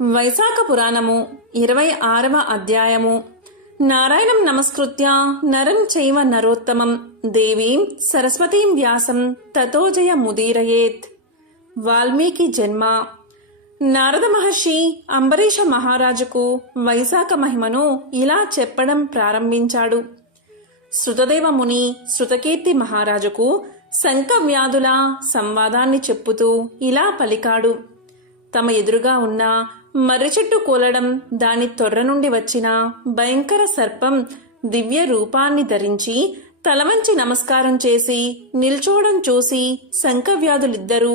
వైశాఖ పురాణము 26వ అధ్యాయము. నారాయణం నమస్కృత్య నరం చైవ నరోత్తమం దేవీం సరస్వతీం వ్యాసం తతో జయ ముదీరయేత్. వాల్మీకి జన్మ. నారద మహర్షి అంబరీష మహారాజుకు వైశాఖ మహిమను ఇలా చెప్పడం ప్రారంభించాడు. శృతదేవ ముని శృతకీర్తి మహారాజుకు శంఖవ్యాధుల సంవాదాన్ని చెప్పుతూ ఇలా పలికాడు. తమ ఎదురుగా ఉన్న మర్రి చెట్టు కూలడం, దాని తొర్ర నుండి వచ్చిన భయంకర సర్పం దివ్య రూపాన్ని ధరించి తలవంచి నమస్కారం చేసి నిల్చోవడం చూసి శంఖవ్యాధులిద్దరూ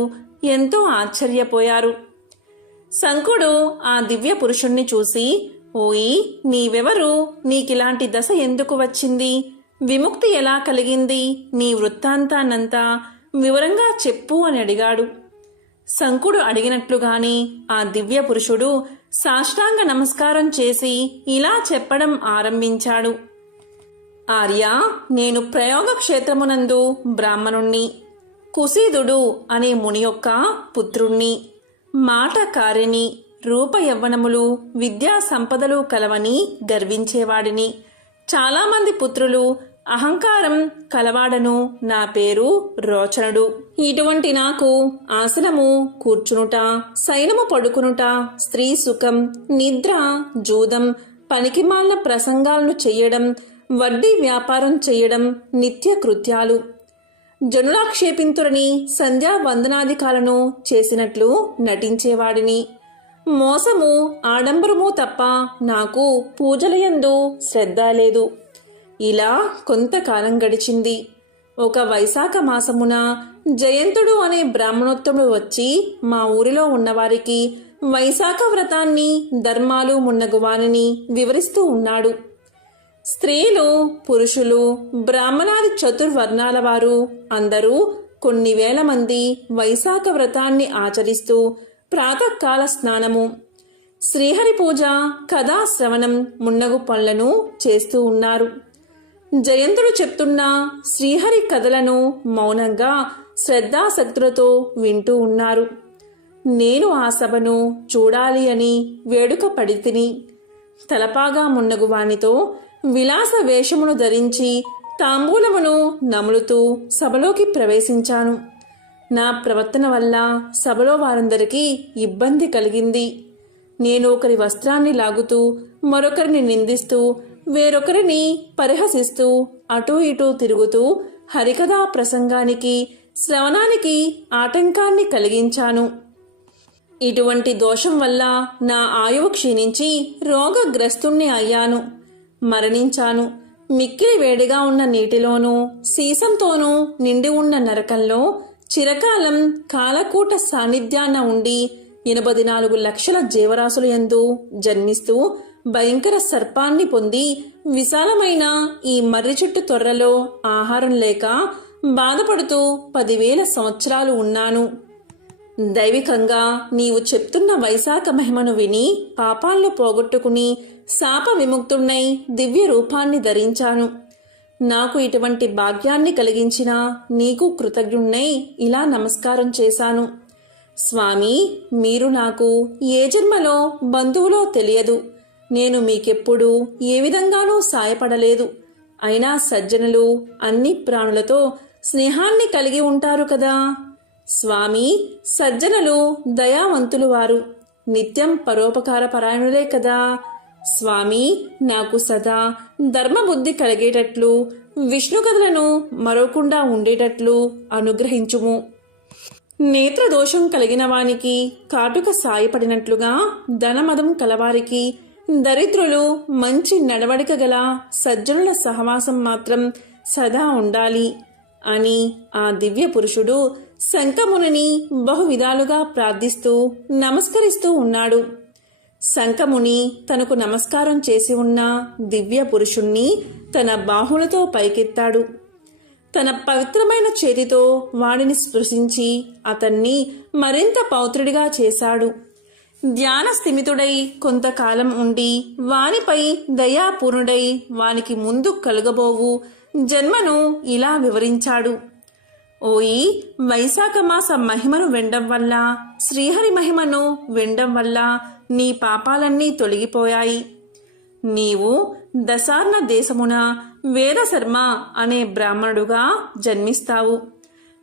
ఎంతో ఆశ్చర్యపోయారు. శంఖుడు ఆ దివ్య పురుషుణ్ణి చూసి, ఓయి, నీవెవరు? నీకిలాంటి దశ ఎందుకు వచ్చింది? విముక్తి ఎలా కలిగింది? నీ వృత్తాంతాన్నంతా వివరంగా చెప్పు అని అడిగాడు. శంఖుడు అడిగినట్లుగాని ఆ దివ్య పురుషుడు సాష్టాంగ నమస్కారం చేసి ఇలా చెప్పడం ఆరంభించాడు. ఆర్య, నేను ప్రయోగ క్షేత్రమునందు బ్రాహ్మణుణ్ణి, కుశీదుడు అనే ముని యొక్క పుత్రుణ్ణి, మాటకారిని, రూప యవ్వనములు విద్యా సంపదలు కలవని గర్వించేవాడిని, చాలామంది పుత్రులు, అహంకారం కలవాడను. నా పేరు రోచనుడు. ఇటువంటి నాకు ఆసనము కూర్చునుట, శయనము పడుకునుట, స్త్రీ సుఖం, నిద్ర, జూదం, పనికిమాలిన ప్రసంగాలను చెయ్యడం, వడ్డీ వ్యాపారం చెయ్యడం నిత్య కృత్యాలు. జనులాక్షేపింతురని సంధ్యా వందనాధికాలను చేసినట్లు నటించేవాడిని. మోసము, ఆడంబరము తప్ప నాకు పూజలయందు శ్రద్ధ లేదు. ఇలా కొంతకాలం గడిచింది. ఒక వైశాఖ మాసమున జయంతుడు అనే బ్రాహ్మణోత్తముడు వచ్చి మా ఊరిలో ఉన్నవారికి వైశాఖ వ్రతాన్ని, ధర్మాలు మున్నగువానిని వివరిస్తూ ఉన్నాడు. స్త్రీలు, పురుషులు, బ్రాహ్మణాది చతుర్వర్ణాల వారు అందరూ కొన్ని వేల మంది వైశాఖ వ్రతాన్ని ఆచరిస్తూ ప్రాతకాల స్నానము, శ్రీహరి పూజ, కథా శ్రవణం మున్నగు పనులను చేస్తూ ఉన్నారు. జయంతుడు చెప్తున్న శ్రీహరి కథలను మౌనంగా శ్రద్ధాశక్తులతో వింటూ ఉన్నారు. నేను ఆ సభను చూడాలి అని వేడుక పడితిని. తలపాగా మున్నగు వానితో విలాస వేషమును ధరించి తాంబూలమును నములుతూ సభలోకి ప్రవేశించాను. నా ప్రవర్తన వల్ల సభలో వారందరికీ ఇబ్బంది కలిగింది. నేను ఒకరి వస్త్రాన్ని లాగుతూ, మరొకరిని నిందిస్తూ, వేరొకరిని పరిహసిస్తూ అటూ ఇటూ తిరుగుతూ హరికథా ప్రసంగానికి, శ్రవణానికి ఆటంకాన్ని కలిగించాను. ఇటువంటి దోషం వల్ల నా ఆయువు క్షీణించి రోగగ్రస్తుణ్ణి అయ్యాను, మరణించాను. మిక్కిలి వేడిగా ఉన్న నీటిలోనూ సీసంతోనూ నిండి ఉన్న నరకంలో చిరకాలం కాలకూట సాన్నిధ్యాన ఉండి 84 లక్షల జీవరాశుల యందు జన్మిస్తూ భయంకర సర్పాన్ని పొంది విశాలమైన ఈ మర్రి చెట్టు తొర్రలో ఆహారం లేక బాధపడుతూ 10,000 సంవత్సరాలు ఉన్నాను. దైవికంగా నీవు చెప్తున్న వైశాఖ మహిమను విని పాపాలను పోగొట్టుకుని శాప విముక్తున్నై దివ్య రూపాన్ని ధరించాను. నాకు ఇటువంటి భాగ్యాన్ని కలిగించిన నీకు కృతజ్ఞుణ్ణై ఇలా నమస్కారం చేశాను. స్వామి, మీరు నాకు ఏ జన్మలో బంధువులో తెలియదు. నేను మీకెప్పుడూ ఏ విధంగానూ సాయపడలేదు. అయినా సజ్జనులు అన్ని ప్రాణులతో స్నేహాన్ని కలిగి ఉంటారు కదా. స్వామి, సజ్జనులు దయావంతులు వారు, నిత్యం పరోపకార పరాయణులే కదా. స్వామి, నాకు సదా ధర్మబుద్ధి కలిగేటట్లు, విష్ణు కథలను మరవకుండా ఉండేటట్లు అనుగ్రహించుము. నేత్రదోషం కలిగిన వానికి కాటుక సాయపడినట్లుగా ధనమదం కలవారికి, దరిద్రులు, మంచి నడవడిక గల సజ్జనుల సహవాసం మాత్రం సదా ఉండాలి అని ఆ దివ్య పురుషుడు శంఖమునిని బహువిధాలుగా ప్రార్థిస్తూ నమస్కరిస్తూ ఉన్నాడు. శంఖముని తనకు నమస్కారం చేసి ఉన్న దివ్య పురుషుణ్ణి తన బాహులతో పైకెత్తాడు. తన పవిత్రమైన చేతితో వాడిని స్పృశించి అతన్ని మరింత పౌత్రుడిగా చేశాడు. ధ్యాన స్థిమితుడై కొంతకాలం ఉండి వానిపై దయాపూర్ణుడై వానికి ముందు కలుగబోవు జన్మను ఇలా వివరించాడు. ఓయి వైశాఖ మాస మహిమను వినడం వల్ల, శ్రీహరి మహిమను వినడం వల్ల నీ పాపాలన్నీ తొలగిపోయాయి. నీవు దశార్ణ దేశమున వేదశర్మ అనే బ్రాహ్మణుడుగా జన్మిస్తావు.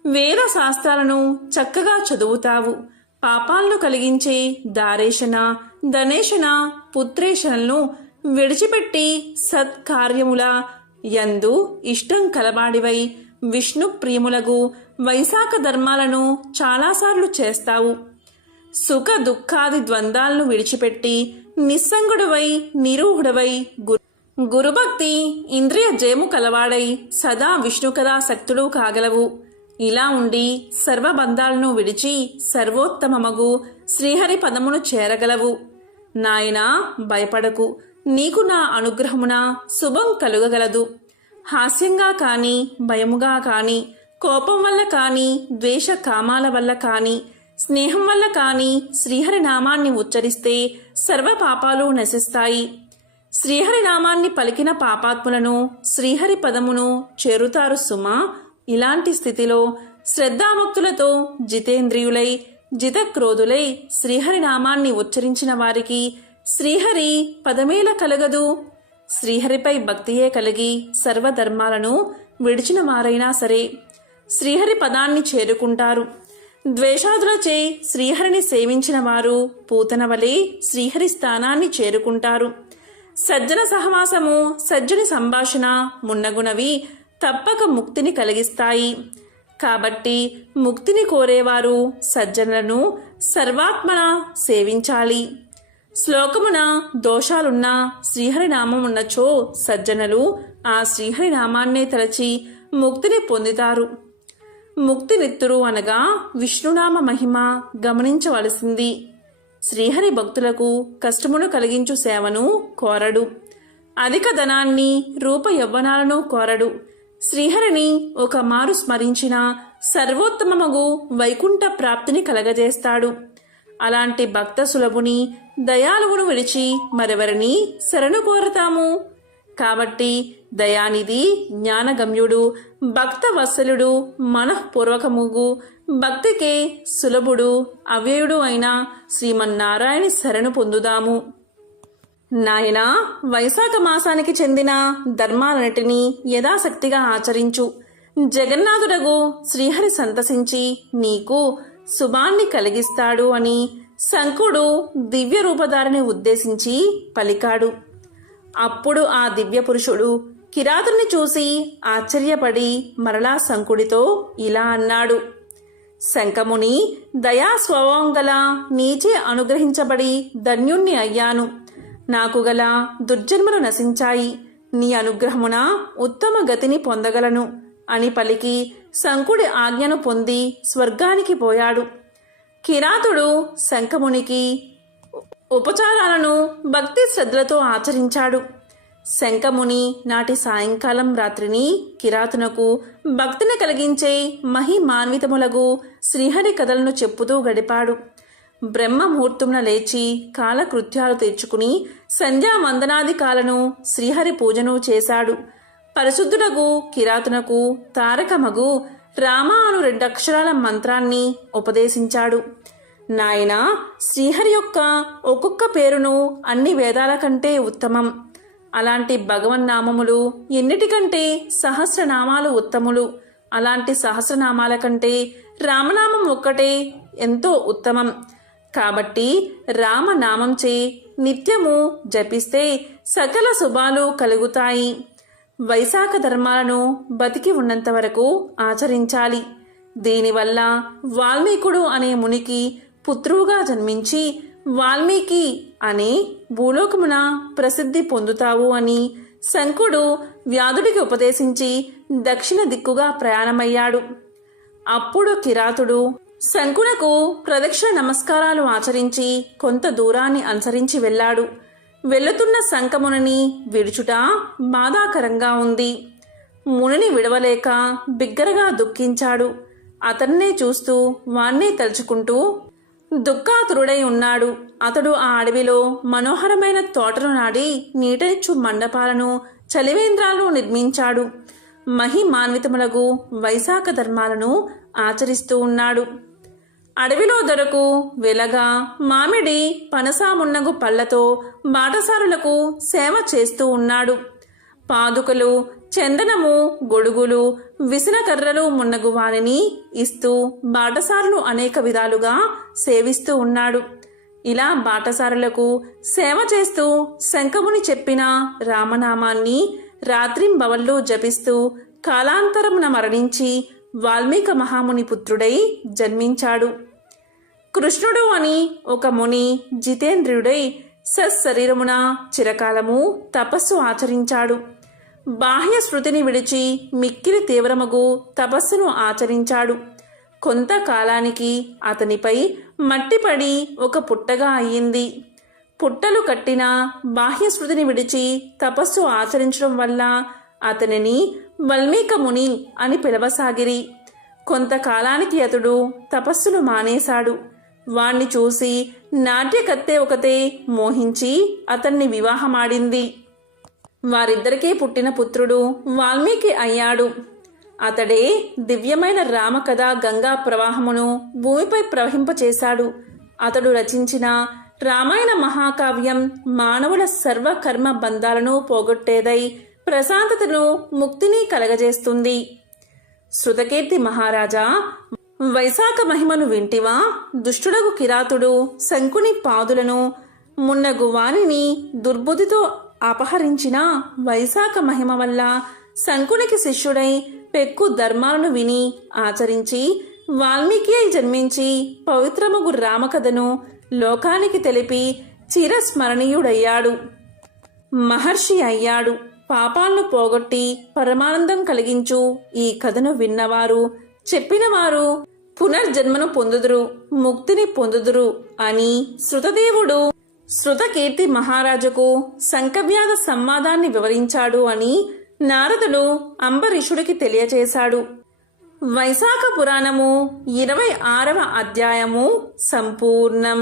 వేద శాస్త్రాలను చక్కగా చదువుతావు. పాపాలను కలిగించే దారేషణ, ధనేషణ, పుత్రేషణలను విడిచిపెట్టి సత్కార్యముల యందు ఇష్టం కలవాడివై విష్ణు ప్రియములగు వైశాఖ ధర్మాలను చాలాసార్లు చేస్తావు. సుఖ దుఃఖాది ద్వంద్వాలను విడిచిపెట్టి నిస్సంగుడువై నిరూఢుడవై గురుభక్తి ఇంద్రియ జయము కలవాడై సదా విష్ణు కథా శక్తుడు కాగలవు. ఇలా ఉండి సర్వబంధాలను విడిచి సర్వోత్తమమగు శ్రీహరి పదమును చేరగలవు. నాయనా భయపడకు, నీకు నా అనుగ్రహమున శుభం కలుగగలదు. హాస్యంగా కాని, భయముగా కాని, కోపం వల్ల కాని, ద్వేష కామాల వల్ల కాని, స్నేహం వల్ల కాని శ్రీహరి నామాన్ని ఉచ్చరిస్తే సర్వ పాపాలు నశిస్తాయి. శ్రీహరి నామాన్ని పలికిన పాపాత్ములను శ్రీహరి పదమును చేరుతారు సుమా. ఇలాంటి స్థితిలో శ్రద్ధాభక్తులతో జితేంద్రియులై జితక్రోధులై శ్రీహరి నామాన్ని ఉచ్చరించిన వారికి శ్రీహరి పదమేల కలగదు. శ్రీహరిపై భక్తియే కలిగి సర్వధర్మాలను విడిచిన వారైనా సరే శ్రీహరి పదాన్ని చేరుకుంటారు. ద్వేషాదులచే శ్రీహరిని సేవించిన వారు పూతన వలె శ్రీహరి స్థానాన్ని చేరుకుంటారు. సజ్జన సహవాసము, సజ్జని సంభాషణ మున్నగునవి తప్పక ముక్తిని కలిగిస్తాయి. కాబట్టి ముక్తిని కోరేవారు సజ్జనులను సర్వాత్మన సేవించాలి. శ్లోకమున దోషాలున్నా శ్రీహరి నామం ఉన్నచో సజ్జనులు ఆ శ్రీహరి నామాన్నే తలచి ముక్తిని పొందుతారు. ముక్తినిత్తురు అనగా విష్ణునామ మహిమ గమనించవలసింది. శ్రీహరి భక్తులకు కష్టమును కలిగించు సేవను కోరడు. అధిక ధనాన్ని, రూప యవ్వనాలను కోరడు. శ్రీహరిని ఒక మారు స్మరించిన సర్వోత్తమమగు వైకుంఠ ప్రాప్తిని కలగజేస్తాడు. అలాంటి భక్త సులభుని, దయాళువును విడిచి మరెవరిని శరణు కోరతాము? కాబట్టి దయానిధి, జ్ఞానగమ్యుడు, భక్త వత్సలుడు, మనఃపూర్వకముగు భక్తికే సులభుడు, అవ్యయుడు అయిన శ్రీమన్నారాయణ శరణు పొందుదాము. నాయనా, వైశాఖ మాసానికి చెందిన ధర్మాలన్నిటినీ యథాశక్తిగా ఆచరించు. జగన్నాథుడగు శ్రీహరి సంతసించి నీకు శుభాన్ని కలిగిస్తాడు అని శంకుడు దివ్య రూపధారిని ఉద్దేశించి పలికాడు. అప్పుడు ఆ దివ్య పురుషుడు కిరాతుని చూసి ఆశ్చర్యపడి మరలా శంకుడితో ఇలా అన్నాడు: శంఖముని, దయా స్వభావం గల నీచే అనుగ్రహించబడి ధన్యుణ్ణి అయ్యాను. నాకు గల దుర్జన్మలు నశించాయి. నీ అనుగ్రహమున ఉత్తమ గతిని పొందగలను అని పలికి శంకుడి ఆజ్ఞను పొంది స్వర్గానికి పోయాడు. కిరాతుడు శంఖమునికి ఉపచారాలను భక్తి శ్రద్ధలతో ఆచరించాడు. శంఖముని నాటి సాయంకాలం రాత్రిని కిరాతునకు భక్తిని కలిగించే మహిమాన్వితములగు శ్రీహరి కథలను చెప్పుతూ గడిపాడు. బ్రహ్మ ముహూర్తమున లేచి కాలకృత్యాలు తెచ్చుకుని సంధ్యావందనాది కాలను శ్రీహరి పూజను చేశాడు. పరిశుద్ధుడగు కిరాతునకు తారకమగు రామ అను 2 అక్షరాల మంత్రాన్ని ఉపదేశించాడు. నాయనా, శ్రీహరి యొక్క ఒక్కొక్క పేరును అన్ని వేదాల కంటే ఉత్తమం. అలాంటి భగవన్నామములు ఎన్నిటికంటే సహస్రనామాలు ఉత్తములు. అలాంటి సహస్రనామాల కంటే రామనామం ఒక్కటే ఎంతో ఉత్తమం. కాబట్టి రామనామంచే నిత్యము జపిస్తే సకల శుభాలు కలుగుతాయి. వైశాఖ ధర్మాలను బతికి ఉన్నంత వరకు ఆచరించాలి. దీనివల్ల వాల్మీకుడు అనే మునికి పుత్రువుగా జన్మించి వాల్మీకి అనే భూలోకమున ప్రసిద్ధి పొందుతావు అని శంకుడు వ్యాధుడికి ఉపదేశించి దక్షిణ దిక్కుగా ప్రయాణమయ్యాడు. అప్పుడు కిరాతుడు శంకునకు ప్రదక్షిణ నమస్కారాలు ఆచరించి కొంత దూరాన్ని అనుసరించి వెళ్ళాడు. వెళుతున్న శంఖమునిని విడుచుట బాధాకరంగా ఉంది. మునిని విడవలేక బిగ్గరగా దుఃఖించాడు. అతన్నే చూస్తూ వాణ్ణే తలుచుకుంటూ దుఃఖాతురుడై ఉన్నాడు. అతడు ఆ అడవిలో మనోహరమైన తోటలు నాడి నీటనిచ్చు మండపాలను చలివేంద్రాలను నిర్మించాడు. మహిమాన్వితములగు వైశాఖ ధర్మాలను ఆచరిస్తూ ఉన్నాడు. అడవిలో దొరకు వెలగా మామిడి పనసామున్నగు పళ్లతో బాటసారులకు సేవ చేస్తూ ఉన్నాడు. పాదుకలు, చందనము, గొడుగులు, విసనకర్రలు మున్నగు వారిని ఇస్తూ బాటసారులు అనేక విధాలుగా సేవిస్తూ ఉన్నాడు. ఇలా బాటసారులకు సేవ చేస్తూ శంఖముని చెప్పిన రామనామాన్ని రాత్రింబవళ్ళు జపిస్తూ కాలాంతరమున మరణించి వాల్మీక మహాముని పుత్రుడై జన్మించాడు. కృష్ణుడు అని ఒక ముని జితేంద్రియుడై సశరీరమున చిరకాలము తపస్సు ఆచరించాడు. బాహ్య శృతిని విడిచి మిక్కిలి తీవ్రమగు తపస్సును ఆచరించాడు. కొంతకాలానికి అతనిపై మట్టిపడి ఒక పుట్టగా అయ్యింది. పుట్టలు కట్టిన బాహ్య శృతిని విడిచి తపస్సు ఆచరించడం వల్ల అతనిని వాల్మీక ముని అని పిలవసాగిరి. కొంతకాలానికి అతడు తపస్సును మానేశాడు. వాణ్ణి చూసి నాట్యకత్తె ఒకతే మోహించి అతన్ని వివాహమాడింది. వారిద్దరికీ పుట్టిన పుత్రుడు వాల్మీకి అయ్యాడు. అతడే దివ్యమైన రామకథ గంగా ప్రవాహమును భూమిపై ప్రవహింపచేశాడు. అతడు రచించిన రామాయణ మహాకావ్యం మానవుల సర్వకర్మ బంధాలను పోగొట్టేదై ప్రశాంతతను, ముక్తిని కలగజేస్తుంది. శృతకీర్తి మహారాజా, వైశాఖ మహిమను వింటివా? దుష్టుడగు కిరాతుడు శంకుని పాదులను మున్నగు వారిని దుర్బుద్ధితో అపహరించిన వైశాఖ మహిమ వల్ల శంకునికి శిష్యుడై పెక్కు ధర్మాలను విని ఆచరించి వాల్మీకి అయి జన్మించి పవిత్రమగు రామకథను లోకానికి తెలిపి చిరస్మరణీయుడయ్యాడు. మహర్షి అయ్యాడు. పాపాలను పోగొట్టి పరమానందం కలిగించు ఈ కథను విన్నవారు, చెప్పినవారు పునర్జన్మను పొందుదురు, ముక్తిని పొందుదురు అని శృతదేవుడు శృతకీర్తి మహారాజుకు శంఖవ్యాధ సంవాదాన్ని వివరించాడు అని నారదుడు అంబరీషుడికి తెలియచేశాడు. వైశాఖ పురాణము 26వ అధ్యాయము సంపూర్ణం.